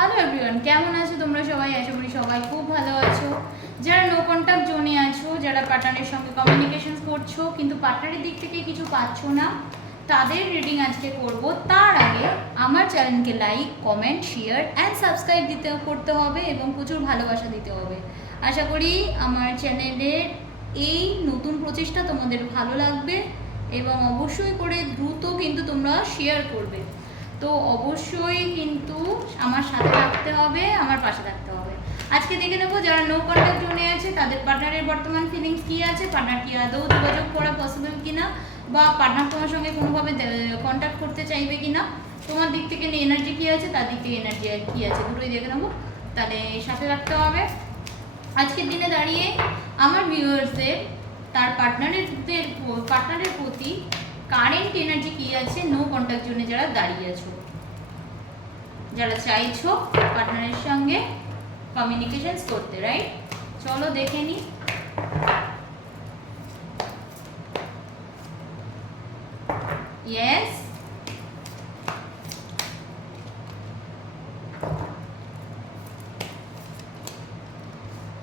Hello everyone কেমন আছো তোমরা সবাই? আশা করি সবাই খুব ভালো আছো। যারা নো কন্ট্যাক্ট জোনে আছো, যারা পার্টনারের সঙ্গে কমিউনিকেশন করছ, কিন্তু পার্টনারের দিক থেকে কিছু পাচ্ছ না, তাদের রিডিং আজকে করব। তার আগে আমার চ্যানেলকে like comment share and subscribe দিতে করতে হবে এবং প্রচুর ভালোবাসা দিতে হবে। আশা করি আমার চ্যানেলের এই নতুন প্রচেষ্টা তোমাদের ভালো লাগবে এবং অবশ্যই করে দ্রুত কিন্তু তোমরা শেয়ার করবে। তো অবশ্যই কিন্তু আমার সাথে থাকতে হবে, আমার পাশে থাকতে হবে। আজকে দেখে নেব যারা নো কন্ট্যাক্ট জোনে আছে, তাদের পার্টনারের বর্তমান ফিলিংস কী আছে পার্টনার কি আদৌ যোগাযোগ করা পসিবল কিনা, বা পার্টনার তোমার সঙ্গে কোনোভাবে কন্ট্যাক্ট করতে চাইবে কিনা, তোমার দিক থেকে এনার্জি কী আছে, তার দিক থেকে এনার্জি কী আছে, দুটোই দেখে নেব। তাহলে সাথে রাখতে হবে। আজকের দিনে দাঁড়িয়ে আমার ভিউয়ার্সদের তার পার্টনারের পার্টনারের প্রতি কারেন্ট এনার্জি কি আছে? নো কন্ট্যাক্ট জন্য যারা দাঁড়িয়ে আছো। যারা চাইছো পার্টনারের সঙ্গে কমিউনিকেশনস করতে রাইট চলো দেখে নি। ইয়েস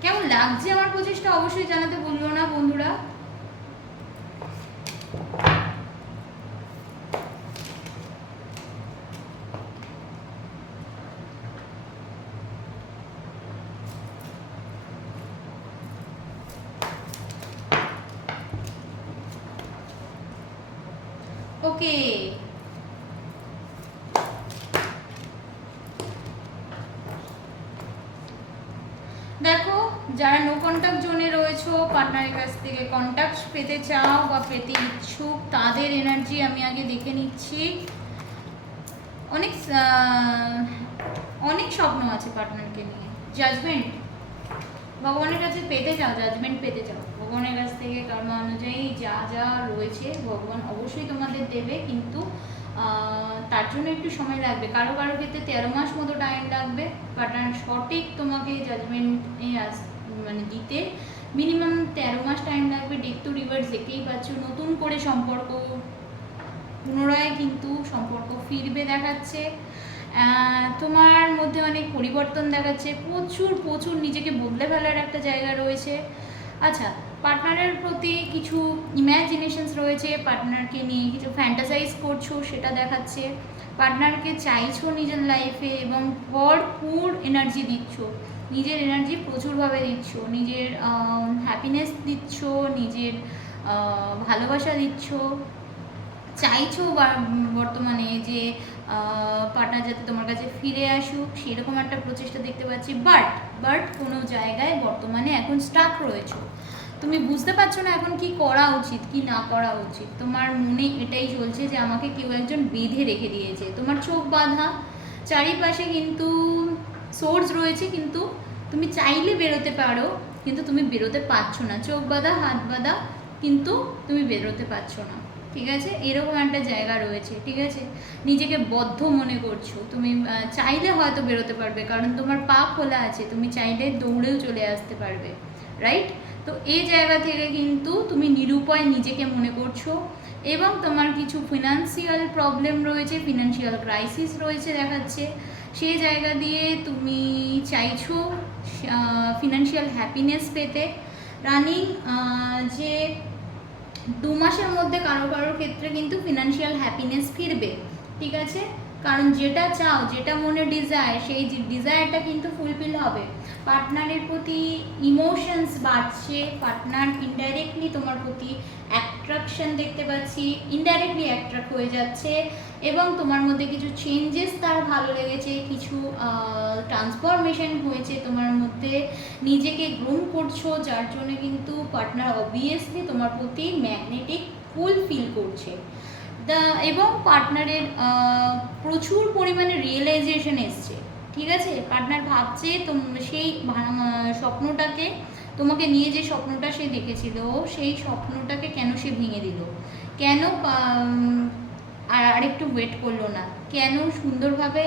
কেমন লাগছে আমার প্রচেষ্টা? অবশ্যই জানাতে বলল না বন্ধুরা ওকে দেখো যারা নো কন্ট্যাক্ট জোনে রয়েছো পার্টনারের কাছ থেকে কন্ট্যাক্ট পেতে চাও বা পেতে ইচ্ছুক, তাদের এনার্জি আমি আগে দেখে নিচ্ছি। অনেক অনেক স্বপ্ন আছে পার্টনারকে নিয়ে। জাজমেন্ট ভগবানের কাছে পেতে চাও জাজমেন্ট পেতে চাও। ভগবানের কাছ থেকে কর্ম অনুযায়ী যা যা রয়েছে, ভগবান অবশ্যই তোমাদের দেবে, কিন্তু তার জন্য একটু সময় লাগবে। কারও কারও ক্ষেত্রে তেরো মাস মতো টাইম লাগবে। পার্টনার সঠিক তোমাকে জাজমেন্ট মানে দিতে। মিনিমাম তেরো মাস টাইম লাগবে ডেট টু রিভার্স দেখতেই পাচ্ছ। নতুন করে সম্পর্ক পুনরায় কিন্তু সম্পর্ক ফিরবে দেখাচ্ছে। তোমার মধ্যে অনেক পরিবর্তন দেখাচ্ছে। প্রচুর প্রচুর নিজেকে বদলে ফেলার একটা জায়গা রয়েছে। আচ্ছা পার্টনারের প্রতি কিছু ইম্যাজিনেশনস রয়েছে। পার্টনারকে নিয়ে কিছু ফ্যান্টাসাইজ করছ, সেটা দেখাচ্ছে। পার্টনারকে চাইছো নিজের লাইফে এবং ভরপুর এনার্জি দিচ্ছ। নিজের এনার্জি প্রচুরভাবে দিচ্ছ, নিজের হ্যাপিনেস দিচ্ছ, নিজের ভালোবাসা দিচ্ছ। চাইছো বর্তমানে যে পার্টনার যাতে তোমার কাছে ফিরে আসুক, সেরকম একটা প্রচেষ্টা দেখতে পাচ্ছি। বাট বাট কোনো জায়গায় বর্তমানে এখন স্টাক রয়েছো। তুমি বুঝতে পারছ না এখন কি করা উচিত, কি না করা উচিত। তোমার মনে এটাই চলছে যে আমাকে কেউ একজন বেঁধে রেখে দিয়েছে। তোমার চোখ বাঁধা। চারিপাশে কিন্তু সোর্স রয়েছে কিন্তু তুমি চাইলে বেরোতে পারো, কিন্তু তুমি বেরোতে পারছ না। চোখ বাঁধা, হাত বাঁধা, কিন্তু তুমি বেরোতে পারছ না। ঠিক আছে? এরকম একটা জায়গা রয়েছে, ঠিক আছে? নিজেকে বদ্ধ মনে করছ। তুমি চাইলে হয়তো বেরোতে পারবে, কারণ তোমার পা খোলা আছে, তুমি চাইলে দৌড়েও চলে আসতে পারবে রাইট তো এই জায়গা থেকে কিন্তু তুমি নিরুপায় নিজেকে মনে করছ এবং তোমার কিছু ফিনান্সিয়াল প্রবলেম রয়েছে ফিনান্সিয়াল ক্রাইসিস রয়েছে দেখাচ্ছে। সেই জায়গা দিয়ে তুমি চাইছো ফিনান্সিয়াল হ্যাপিনেস পেতে। রানিং যে দু মাসের মধ্যে কারও কারোর ক্ষেত্রে কিন্তু ফিনান্সিয়াল হ্যাপিনেস ফিরবে, ঠিক আছে? কারণ যেটা চাও, যেটা মনে ডিজায়ার সেই ডিজায়ারটা কিন্তু ফুলফিল হবে। পার্টনারের প্রতি ইমোশনস বাড়ছে পার্টনার ইনডাইরেক্টলি তোমার প্রতি অ্যাট্রাকশন দেখতে পাচ্ছি ইনডাইরেক্টলি অ্যাট্রাক্ট হয়ে যাচ্ছে এবং তোমার মধ্যে কিছু চেঞ্জেস তার ভালো লেগেছে, কিছু ট্রান্সফরমেশন হয়েছে তোমার মধ্যে, নিজেকে গ্রুম করছ, যার জন্য কিন্তু পার্টনার অবভিয়াসলি তোমার প্রতি ম্যাগনেটিক ফুল ফিল করছে। দা এবং পার্টনারের প্রচুর পরিমাণে রিয়েলাইজেশন এসছে, ঠিক আছে? পার্টনার ভাবছে সেই স্বপ্নটাকে তোমাকে নিয়ে যে স্বপ্নটা সে দেখেছিল, সেই স্বপ্নটাকে কেন সে ভেঙে দিল? কেন আর আরেকটু ওয়েট করল না? কেন সুন্দরভাবে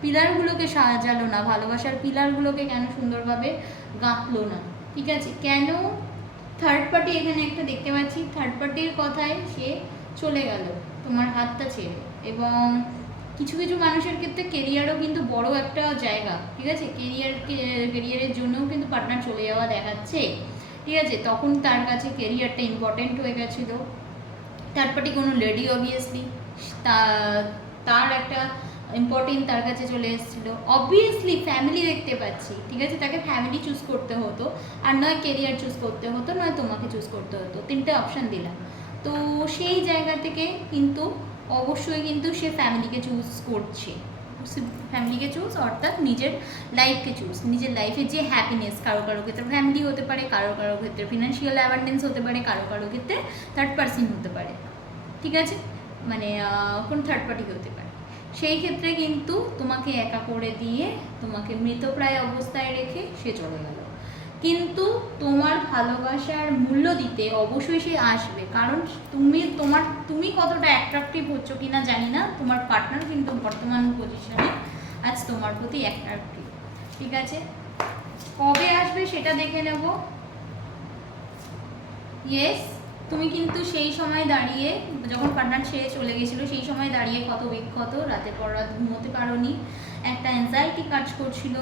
পিলারগুলোকে সাজালো না? ভালোবাসার পিলারগুলোকে কেন সুন্দরভাবে গাঁথলো না? ঠিক আছে? কেন থার্ড পার্টি এখানে একটা দেখতে পাচ্ছি। থার্ড পার্টির কথায় সে চলে গেল। তোমার হাতটা ছেড়ে। এবং কিছু কিছু মানুষের ক্ষেত্রে কেরিয়ারও কিন্তু বড় একটা জায়গা, ঠিক আছে? কেরিয়ার কেরিয়ারের জন্যও কিন্তু পার্টনার চলে যাওয়া দেখাচ্ছে, ঠিক আছে? তখন তার কাছে কেরিয়ারটা ইম্পর্টেন্ট হয়ে গেছিল। থার্ড পার্টি কোনো লেডি অবভিয়াসলি তার একটা ইম্পর্টেন্ট তার কাছে চলে এসেছিল। অবভিয়াসলি ফ্যামিলি দেখতে পাচ্ছি, ঠিক আছে? তাকে ফ্যামিলি চুজ করতে হতো, আর নয় কেরিয়ার চুজ করতে হতো, নয় তোমাকে চুজ করতে হতো। তিনটে অপশান দিলাম। তো সেই জায়গা থেকে কিন্তু অবশ্যই কিন্তু সে ফ্যামিলিকে চুজ করছে। ফ্যামিলিকে চুজ অর্থাৎ নিজের লাইফকে চুজ নিজের লাইফের যে হ্যাপিনেস কারও কারও ক্ষেত্রে ফ্যামিলি হতে পারে, কারও কারও ক্ষেত্রে ফিনান্সিয়াল অ্যাবান্ডেন্স হতে পারে, কারও কারও ক্ষেত্রে থার্ড পার্সন হতে পারে। ঠিক আছে? মানে কোন থার্ড পার্টি হতে পারে। সেই ক্ষেত্রে কিন্তু তোমাকে একা করে দিয়ে তোমাকে মৃতপ্রায় অবস্থায় রেখে সে চলে গেল। কিন্তু তোমার ভালোবাসার মূল্য দিতে অবশ্যই সে আসবে। কারণ তুমি তোমার, তুমি কতটা অ্যাট্রাকটিভ হচ্ছ কিনা জানি না। তোমার পার্টনার কিন্তু বর্তমান পজিশনে আজ তোমার প্রতি অ্যাট্রাকটিভ ঠিক আছে? কবে আসবে সেটা দেখে নেব। ইয়েস তুমি কিন্তু সেই সময় দাঁড়িয়ে, যখন পার্টনার ছেড়ে চলে গেছিল, সেই সময় দাঁড়িয়ে কত বিক্ষত, রাতে পর রাত ঘুমোতে পারোনি। একটা অ্যাংজাইটি কাজ করছিল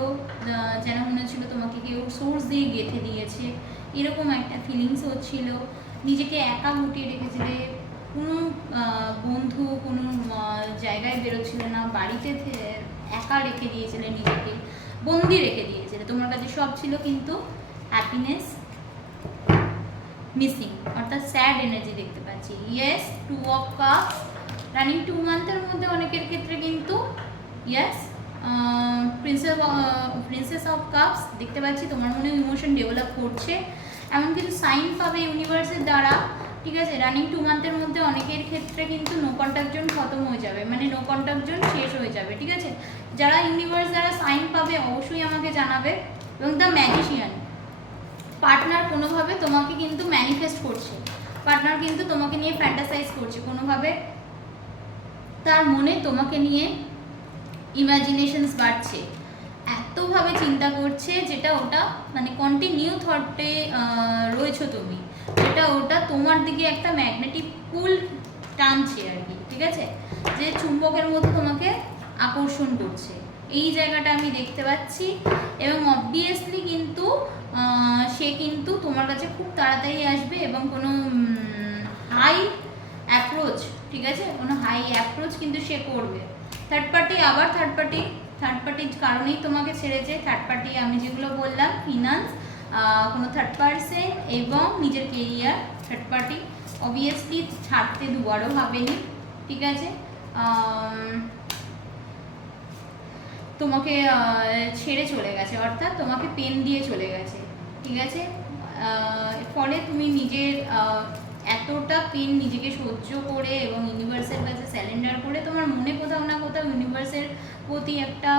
যেন মনে হচ্ছিল তোমাকে কেউ সোর্স দিয়ে গেঁথে দিয়েছে। এরকম একটা ফিলিংস হচ্ছিল। নিজেকে একা গুটিয়ে রেখেছিলে কোনো বন্ধু, কোনো জায়গায় বেরোচ্ছিলে না, বাড়িতে একা রেখে দিয়েছিলে নিজেকে, বন্দি রেখে দিয়েছিলে। তোমার কাছে সব ছিল কিন্তু হ্যাপিনেস মিসিং অর্থাৎ স্যাড এনার্জি দেখতে পাচ্ছি। Yes two of cups running two মান্থের মধ্যে অনেকের ক্ষেত্রে কিন্তু yes princess princess of cups দেখতে পাচ্ছি, তোমার মনে ইমোশন ডেভেলপ করছে। এমন কিছু সাইন পাবে ইউনিভার্সের দ্বারা, ঠিক আছে? রানিং টু মান্থের মধ্যে অনেকের ক্ষেত্রে কিন্তু নো কন্ট্যাক্ট জোন খতম হয়ে যাবে মানে নো কন্ট্যাক্ট জোন শেষ হয়ে যাবে, ঠিক আছে? যারা ইউনিভার্স দ্বারা সাইন পাবে, অবশ্যই আমাকে জানাবে, এবং দ্য ম্যাজিশিয়ান পার্টনার কোনোভাবে তোমাকে কিন্তু ম্যানিফেস্ট করছে। পার্টনার কিন্তু তোমাকে নিয়ে ফ্যান্টাসাইজ করছে কোনোভাবে। তার মনে তোমাকে নিয়ে ইমাজিনেশনস বাড়ছে। এতভাবে চিন্তা করছে যেটা ওটা মানে কন্টিনিউ থটে রয়েছো তুমি। যেটা ওটা তোমার দিকে একটা ম্যাগনেটিক পুল টানছে আর কি, ঠিক আছে? যে চুম্বকের মধ্যে তোমাকে আকর্ষণ করছে। এই জায়গাটা আমি দেখতে পাচ্ছি এবং অবভিয়াসলি কিন্তু সে কিন্তু তোমার কাছে খুব তাড়াতাড়ি আসবে এবং কোনো হাই অ্যাপ্রোচ ঠিক আছে? কোনো হাই অ্যাপ্রোচ কিন্তু সে করবে। থার্ড পার্টি আবার থার্ড পার্টি থার্ড পার্টির কারণেই তোমাকে ছেড়েছে। থার্ড পার্টি আমি যেগুলো বললাম ফিনান্স কোনো থার্ড পার্সন এবং নিজের কেরিয়ার থার্ড পার্টি অবভিয়াসলি ছাড়তে দুবারও ভাবেনি, ঠিক আছে? তোমাকে ছেড়ে চলে গেছে, অর্থাৎ তোমাকে পেন দিয়ে চলে গেছে, ঠিক আছে? ফলে তুমি নিজের এতটা পেন নিজেকে সহ্য করে এবং ইউনিভার্সের কাছে স্যালেন্ডার করে, তোমার মনে কোথাও না কোথাও ইউনিভার্সের প্রতি একটা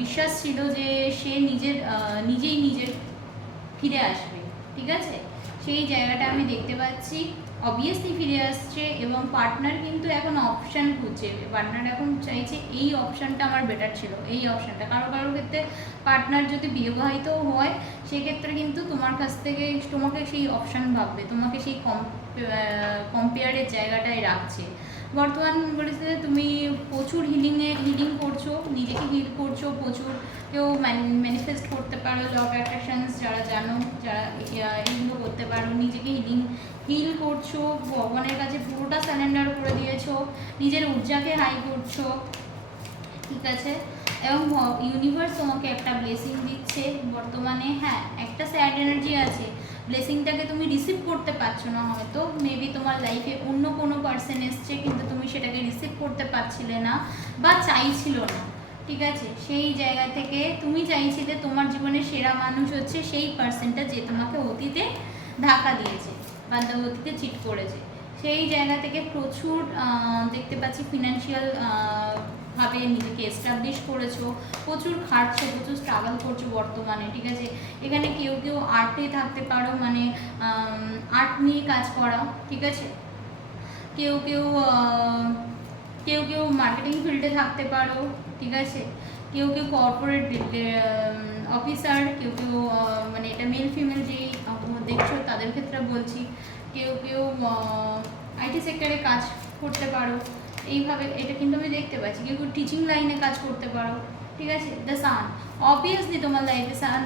বিশ্বাস ছিল যে সে নিজের নিজেই নিজের ফিরে আসবে, ঠিক আছে? সেই জায়গাটা আমি দেখতে পাচ্ছি। অবভিয়াসলি ফিরে আসছে এবং পার্টনার কিন্তু এখন অপশান খুঁজছে। পার্টনার এখন চাইছে এই অপশানটা আমার বেটার ছিল, এই অপশানটা কারও কারোর ক্ষেত্রে পার্টনার যদি বিবাহিত হয়, সেক্ষেত্রে কিন্তু তোমার কাছ থেকে তোমাকে সেই অপশান ভাববে, তোমাকে সেই কম্পেয়ারের জায়গাটায় রাখছে। বর্তমান পরিস্থিতিতে তুমি প্রচুর হিলিংয়ে হিলিং করছ, নিজেকে হিল করছ, প্রচুর কেউ ম্যানিফেস্ট করতে পারো ল অফ অ্যাট্রাকশনস যারা জানো, যারা এগুলো করতে পারো, নিজেকে হিলিং হিল করছ, ভগবানের কাছে পুরোটা স্যালেন্ডার করে দিয়েছ, নিজের ঊর্জাকে হাই করছ, ঠিক আছে? এবং ইউনিভার্স তোমাকে একটা ব্লেসিং দিচ্ছে, বর্তমানে হ্যাঁ একটা স্যাড এনার্জি আছে ব্লেসিংটাকে তুমি রিসিভ করতে পারছ না হয়তো মেবি তোমার লাইফে অন্য পার্সন এসছে, কিন্তু তুমি সেটাকে রিসিভ করতে পারছিলে না বা চাইছিল না। ঠিক আছে? সেই জায়গা থেকে তুমি চাইছিলে তোমার জীবনের সেরা মানুষ হচ্ছে সেই পার্সনটা যে তোমাকে অতীতে ধাক্কা দিয়েছে বা অতীতে চিট করেছে। সেই জায়গা থেকে প্রচুর দেখতে পাচ্ছি ফিনান্সিয়াল ভাবে নিজেকে এস্টাবলিশ করেছ। প্রচুর খাটছো, প্রচুর স্ট্রাগল করছ বর্তমানে, ঠিক আছে? এখানে কেউ কেউ আর্টে থাকতে পারো মানে আর্ট নিয়ে কাজ করা ঠিক আছে? কেউ কেউ কেউ কেউ মার্কেটিং ফিল্ডে থাকতে পারো, ঠিক আছে? কেউ কেউ কর্পোরেট অফিসার কেউ কেউ মানে এটা মেল ফিমেল যেই দেখছ, তাদের ক্ষেত্রে বলছি। কেউ কেউ আইটি সেক্টরে কাজ করতে পারো। এইভাবে, এটা কিন্তু আমি দেখতে পাচ্ছি। কেউ কেউ টিচিং লাইনে কাজ করতে পারো, ঠিক আছে? দ্য সান অবভিয়াসলি তোমার লাইফে সান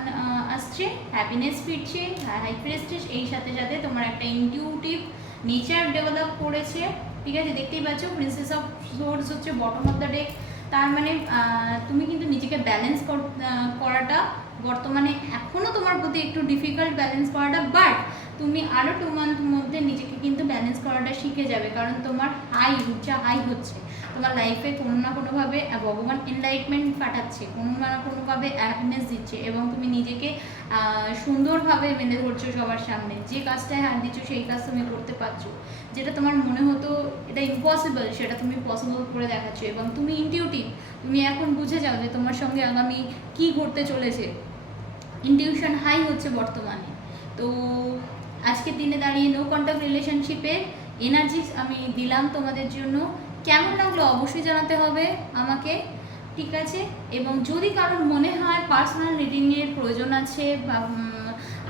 আসছে হ্যাপিনেস ফিরছে হাই প্রেস্টিজ এই সাথে সাথে তোমার একটা ইনটিউটিভ নেচার ডেভেলপ করেছে ঠিক আছে? দেখতেই পাচ্ছ প্রিন্সেস অফ সোর্স হচ্ছে বটম অফ দ্য ডেক তার মানে তুমি কিন্তু নিজেকে ব্যালেন্স করাটা বর্তমানে এখনও তোমার প্রতি একটু ডিফিকাল্ট ব্যালেন্স করাটা বাট তুমি আরও টু মান্থ মধ্যে নিজেকে কিন্তু ব্যালেন্স করাটা শিখে যাবে, কারণ তোমার হাই উচ্চা হাই হচ্ছে। তোমার লাইফে কোনো না কোনোভাবে ভগবান এনলাইটমেন্ট পাঠাচ্ছে, কোনো না কোনোভাবে অ্যাপনেস দিচ্ছে এবং তুমি নিজেকে সুন্দরভাবে মেনে ধরছো সবার সামনে। যে কাজটায় হাত দিচ্ছ সেই কাজ তুমি করতে পারছ। যেটা তোমার মনে হতো এটা ইম্পসিবল সেটা তুমি পসিবল করে দেখাচ্ছ এবং তুমি ইনটিউটিভ তুমি এখন বুঝে যাও যে তোমার সঙ্গে আগামী কি ঘটতে চলেছে। ইনটিউশন হাই হচ্ছে বর্তমানে। তো আজকের দিনে দাঁড়িয়ে নো কন্ট্যাক্ট রিলেশনশিপের এনার্জি আমি দিলাম তোমাদের জন্য। কেমন লাগল অবশ্যই জানাতে হবে আমাকে। ঠিক আছে? এবং যদি কারোর মনে হয় পার্সোনাল রিডিংয়ের প্রয়োজন আছে বা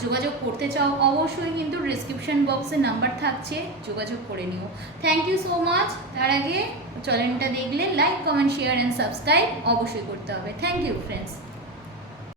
যোগাযোগ করতে চাও, অবশ্যই কিন্তু ডিসক্রিপশন বক্সে নাম্বার থাকছে, যোগাযোগ করে নিও। থ্যাংক ইউ সো মাচ তার আগে চ্যানেলটা দেখলে like comment share and subscribe অবশ্যই করতে হবে। Thank you friends